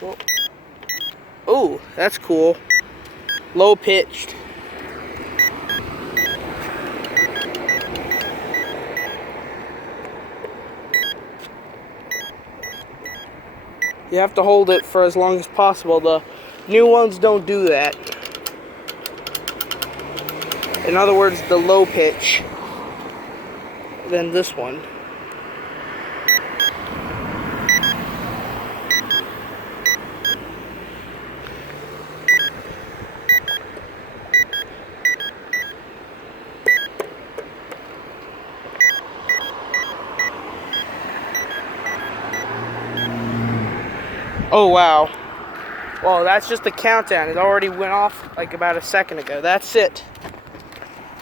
Well, oh, that's cool. Low pitched. You have to hold it for as long as possible. The new ones don't do that. In other words, the low pitch than this one. Oh wow. Well, that's just the countdown. It already went off like about a second ago. That's it.